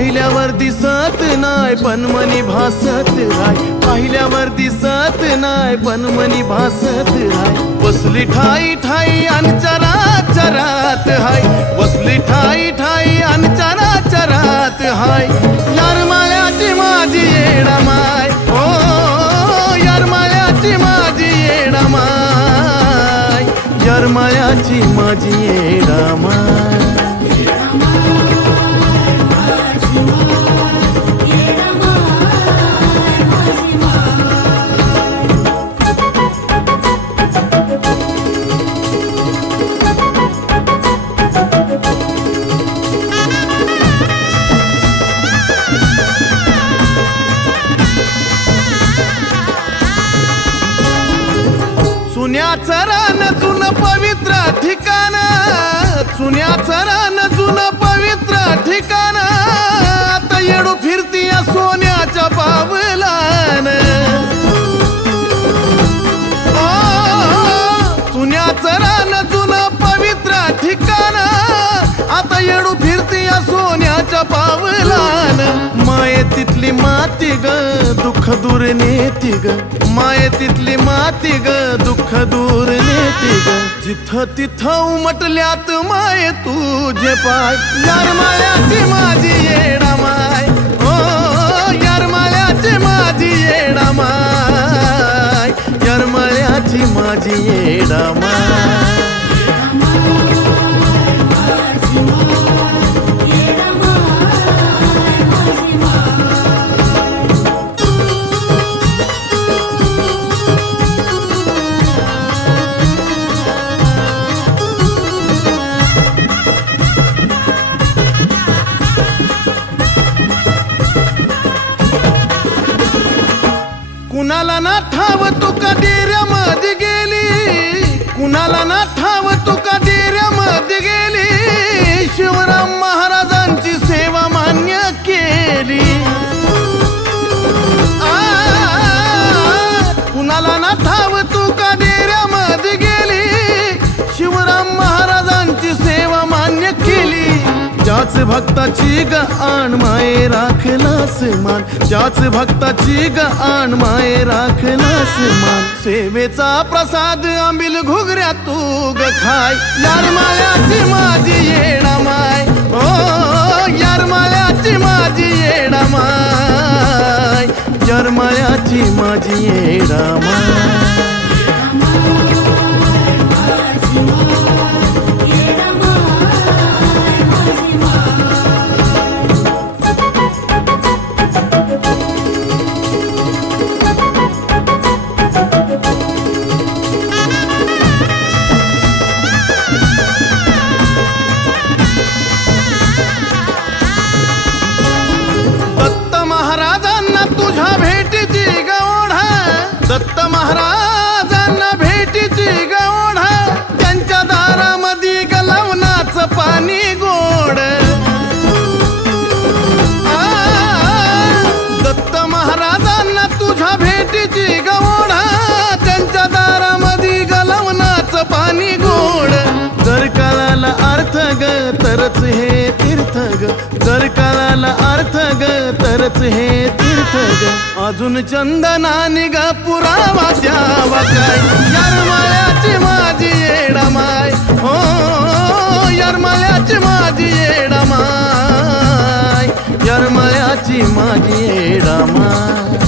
पाहिल्यावर दिसत नाय पण मनी भासत राय. पाहिल्यावर दिसत नाय पण मनी भासत राय. बसली ठाई ठाई आणि चरात चरात हाय. बसली ठाई ठाई आणि चरात चरात हाय. यार मायाची माझी येडा माय. ओ यार मायाची माझी येडा माय. यार मायाची माझी चुन्याचं रान जुन पवित्र ठिकाण. चुन्याचं रान जुन पवित्र ठिकाण. आता येडू फिरती या सोन्याच्या पावलान. ओ, चुन्याचं रान जुन पवित्र ठिकाण. आता येडू फिरतीया सोन्याच्या पावलान. माये तिथली माती ग दुःख दूर नेती ग. माये तिथली माती ग दुःख दूर नेती ग. जिथं तिथं उमटल्यात माये तुझे पाय. यार मायाची माझी येडा माय. ओ यार मायाची माझी येडा माय. यार मायाची माझी येडा माय. कुणाला ना ठाव तू का डेऱ्यामध्ये गेली? कुणाला ना ठाव तू का गेली? शिवराम महाराजांची सेवा मान्य केली. आ, कुणाला ना ठाव तू ज्याच भक्ताची ग आण माये राखलास मान. ज्याच भक्ताची ग आण माये राखलास मान. सेवेचा प्रसाद आंबिल घुगऱ्या तू ग खाय. यार मायाची माझी येणा माय. ओ यार मायाची माझी येणा माय. यार मायाची माझी येणा माय. ग तरच हे तीर्थ ग. जर अर्थ ग तरच हे तीर्थ ग. अजून चंदनाने ग पुरावा द्यावा काय. यरमाळ्याची माझी येडा माय. हो यरमाळ्याची माझी येडा माय. माझी येडा माय.